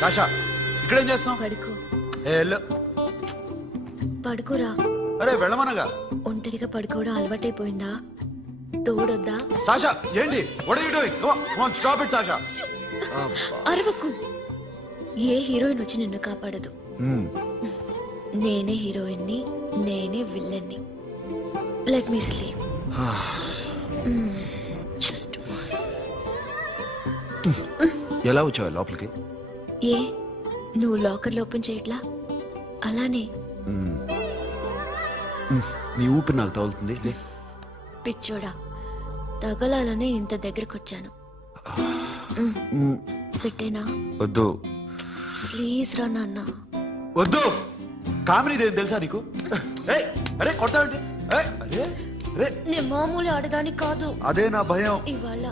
Sasha ఇక్కడేం చేస్తున్నావు? పడుకో. పడుకోరా. అరే వెళ్ళమనగా. ఒంటరిగా పడుకోవడం అలవాటైపోయిందా? తోడొద్దా? సాషా ఏంటి? What are you doing? Come on, stop it, Sasha. అరవకు. ఏ హీరోయిన్ వచ్చి నిన్ను కాపాడదు. నేనే హీరోయిన్ని, నేనే విల్లన్ని. Let me sleep. జస్ట్ ఎలా వచ్చావు లోపలికి? ఏ నువ్వు లాకర్ ఓపెన్ చేయట్లా? అలానే. నీ ఊపిరి నాకు తగులుతుంది. పిచ్చోడా, తగలాలనే ఇంత దగ్గరకు వచ్చాను. పెట్టేనా? వద్దు ప్లీజ్ రా నాన్న. వద్దు. కామినీది తెలుసా నీకు? అరే కొడతావండి. నేను మామూలు ఆడదాని కాదు. అదే నా భయం. ఇవాళ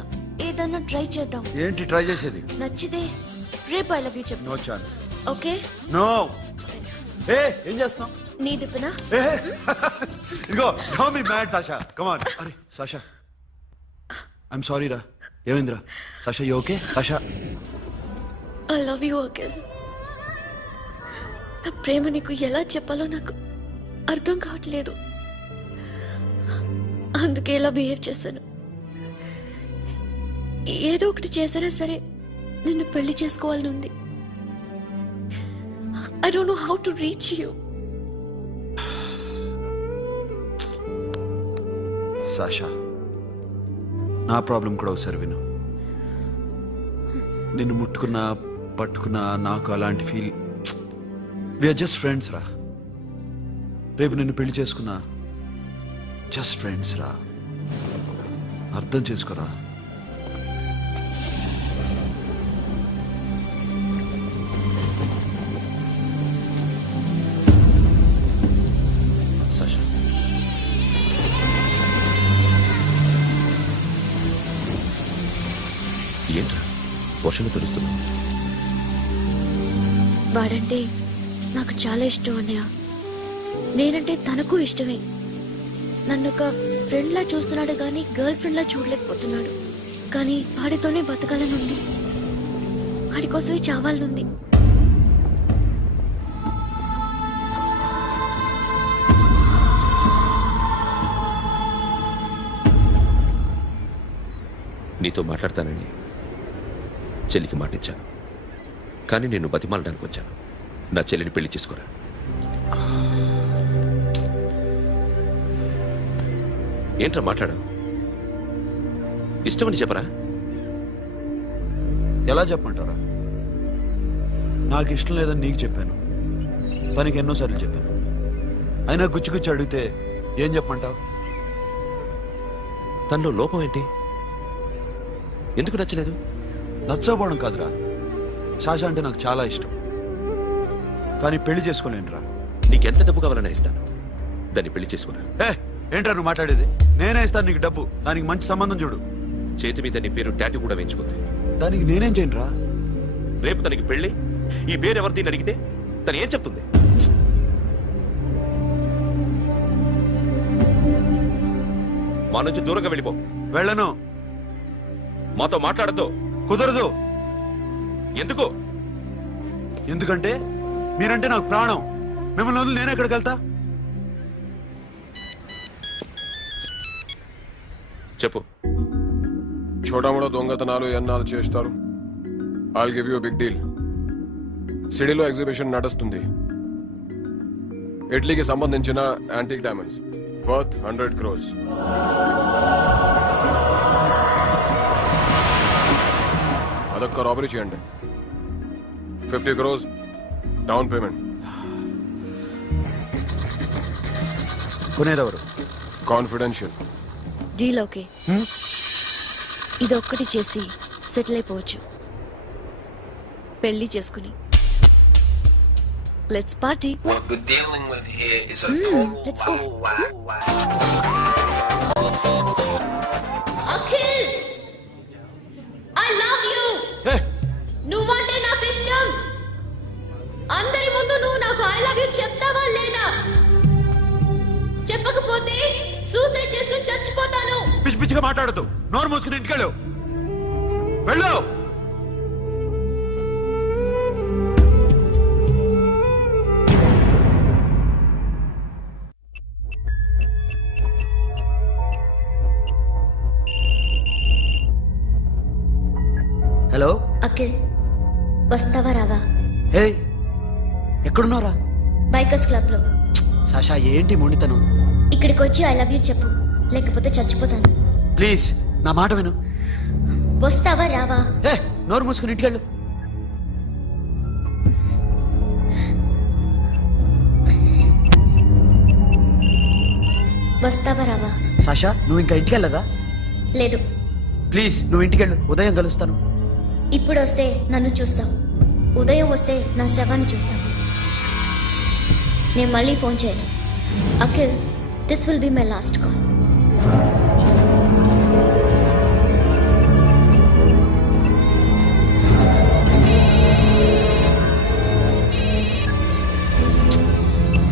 ఏదన్నా ట్రై చేద్దాం. ఏంటి ట్రై చేసేది? నచ్చితే రేపు ఐ లవ్ యూ చెప్పు. No chance. ఓకే? నో. ఏం చేస్తున్నావు? నీ దిప్పనా? ఇదిగో don't be mad Sasha. Come on. అరే సాషా, ఐఎమ్ సారీ రా. ఏమైందిరా? Sasha you okay? Sasha I love you again. నా ప్రేమ నీకు ఎలా చెప్పాలో నాకు అర్థం కావట్లేదు. అందుకే ఇలా బిహేవ్ చేశాను. ఏదో ఒకటి చేసినా సరే నిన్ను పెళ్లి చేసుకోవాలని ఉంది. I don't know how to reach you. Sasha, నా ప్రాబ్లం కూడా ఒకసారి విను. నిన్ను ముట్టుకున్నా పట్టుకున్నా నాకు అలాంటి ఫీల్. వీఆర్ జస్ట్ ఫ్రెండ్స్ రా. రేపు నిన్ను పెళ్లి చేసుకున్నా జస్ట్ ఫ్రెండ్స్ రా. అర్థం చేసుకోరా. సాషా, ఏంట్రా వర్షంలో తెలుస్తున్నా? వాడంటే నాకు చాలా ఇష్టం అన్నయ్య. నేనంటే తనకు ఇష్టమే. నన్ను ఒక ఫ్రెండ్ లా చూస్తున్నాడు కానీ గర్ల్ ఫ్రెండ్ లా చూడలేకపోతున్నాడు. కానీ వాడితోనే బతకాలనుంది, వాడి కోసమే చావాలనుంది. నీతో మాట్లాడతానని చెల్లికి మాటిచ్చాను, కానీ నేను బతిమాలడానికి వచ్చాను. నా చెల్లిని పెళ్లి చేసుకోరా. ఏంట్రా మాట్లాడావు? ఇష్టమని చెప్పరా? ఎలా చెప్పమంటారా? నాకు ఇష్టం లేదని నీకు చెప్పాను, తనకి ఎన్నోసార్లు చెప్పాను. అయినా గుచ్చి గుచ్చి అడిగితే ఏం చెప్పమంటావు? తనలో లోపం ఏంటి? ఎందుకు నచ్చలేదు? నచ్చకపోవడం కాదురా, సాషా అంటే నాకు చాలా ఇష్టం, కానీ పెళ్లి చేసుకోలేనురా. నీకెంత డబ్బు కావాలన్నా ఇస్తాను, దాన్ని పెళ్లి చేసుకురా. ఏంట్రా నువ్వు మాట్లాడేది? నేనే ఇస్తాను నీకు డబ్బు, దానికి మంచి సంబంధం చూడు. చేతి మీద నీ పేరు టాటూ కూడా వేయించుకుంది. దానికి నేనేం చేయనురా? రేపు తనకి పెళ్లి, ఈ పేరు ఎవరిది అడిగితే తను ఏం చెప్తుంది? మా నుంచి దూరంగా వెళ్ళిపో. వెళ్ళను. మాతో మాట్లాడద్దు. కుదరదు. ఎందుకు? ఎందుకంటే మీరంటే నాకు ప్రాణం. మిమ్మల్ని వదిలి నేను ఎక్కడికి వెళ్తా? చెప్పు. చోటామోటా దొంగతనాలు ఎన్నాళ్ళు చేస్తారు? I'll give you big deal. సిటీలో ఎగ్జిబిషన్ నడుస్తుంది. ఇటలీకి సంబంధించిన యాంటిక్ డైమండ్స్ వర్త్ 100 crores. అదొక్క రాబరీ చేయండి. 50 crores డౌన్ పేమెంట్. కొనేదెవరు? కాన్ఫిడెన్షియల్. Deal okay. ఇదొక్కటి చేసి సెటిల్ అయిపోవచ్చు. పెళ్లి చేసుకుని let's party. What we're dealing with here is a total let's go. Akhil, I love you. నువ్వంటే నాకు ఇష్టం. అందరి ముందు నువ్వు నాకు ఐ లవ్ యు చెప్తావా లేదా? చెప్పకపోతే సూసైడ్ చేసుకుని చచ్చిపోతాను. పిచ్చి పిచ్చిగా మాట్లాడద్దు. నోరు మూసుకుని ఇంటికి వెళ్ళు. వెళ్ళు. అఖిల్ వస్తావా రావా? హే ఎక్కడున్నారా? బైకర్స్ క్లబ్ లో. సాషా ఏంటి మొండితనం? ఇక్కడికి వచ్చి ఐ లవ్ యూ చెప్పు, లేకపోతే చచ్చిపోతాను. ప్లీజ్ నా మాట విను. వస్తావా రావా? హే నోరు మూసుకుని ఇంటికెళ్ళు. వస్తావా రావా? సాషా నువ్వు ఇంకా ఇంటికెళ్ళదా? లేదు. ప్లీజ్ నువ్వు ఇంటికెళ్ళు, ఉదయం కలుస్తాను. ఇప్పుడు వస్తే నన్ను చూస్తావు, ఉదయం వస్తే నా శవాన్ని చూస్తావు. నేను మళ్ళీ ఫోన్ చేయను. Akhil, this will be my last call.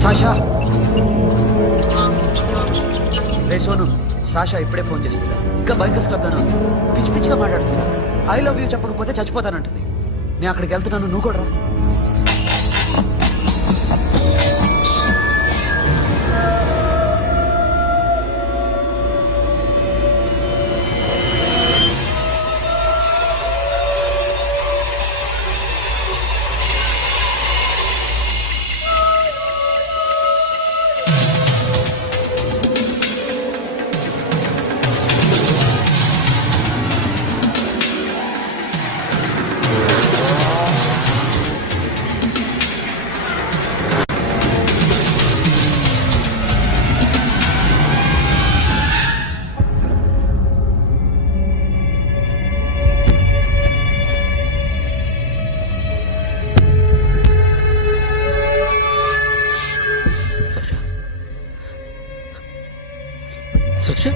Sasha ray Sonu, Sasha ఇప్పుడే ఫోన్ చేస్తుంది. ఇంకా బైకర్స్ క్లబ్లోనే ఉంది. పిచ్చి పిచ్చిగా మాట్లాడుతుంది. ఐ లవ్ యూ చెప్పకపోతే చచ్చిపోతానంటుంది. నేను అక్కడికి వెళ్తున్నాను, నువ్వు కూడా రా. సాక్షా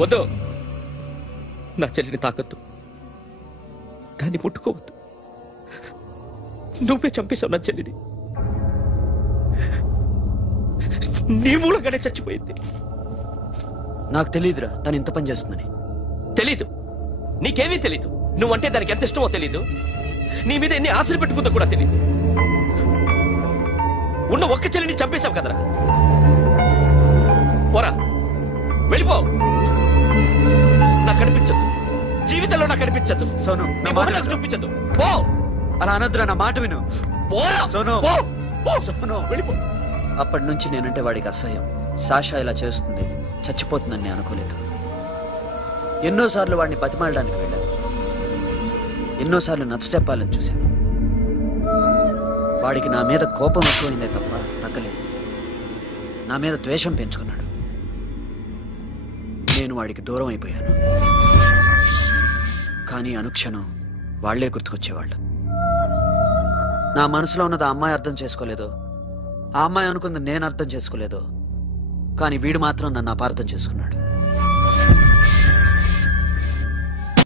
వద్దు, నా చెల్లిని తాకద్దు, దాన్ని ముట్టుకోవద్దు. నువ్వే చంపేశావు నా చెల్లిని. నీ మూలంగానే చచ్చిపోయింది. నాకు తెలియదురా తను ఇంత పని చేస్తుందని. తెలీదు, నీకేమీ తెలీదు. నువ్వంటే దానికి ఎంత ఇష్టమో తెలీదు. నీ మీద ఎన్ని ఆశలు పెట్టుకుందో కూడా తెలీదు. ఉన్న ఒక్క చెల్లిని చంపేశావు కదరా. పోరా, వెళ్ళిపో. నాకు కనిపించదు, జీవితంలో నాకు కనిపించదు. సోను నా నీ మాట మొహం నాకు విను. చూపించదు. పో. అలా అనొద్దురా, నా మాట విను. పోరా. సోను. పో. పో. సోను. వెళ్ళిపో. అప్పటి నుంచి నేనంటే వాడికి అసహ్యం. సాషా ఇలా చేస్తుంది, చచ్చిపోతుందని నేను అనుకోలేదు. ఎన్నోసార్లు వాడిని బతిమాలడానికి వెళ్ళాను, ఎన్నోసార్లు నచ్చ చెప్పాలని చూశాను. వాడికి నా మీద కోపం ఎక్కువైందే తప్ప తగ్గలేదు. నా మీద ద్వేషం పెంచుకున్నాడు. నేను వాడికి దూరం అయిపోయాను. కానీ అనుక్షణం వాళ్లే గుర్తుకొచ్చేవాళ్ళు. నా మనసులో ఉన్నది ఆ అమ్మాయి అర్థం చేసుకోలేదు, ఆ అమ్మాయి అనుకుంది నేను అర్థం చేసుకోలేదు. కానీ వీడు మాత్రం నన్ను అపార్థం చేసుకున్నాడు.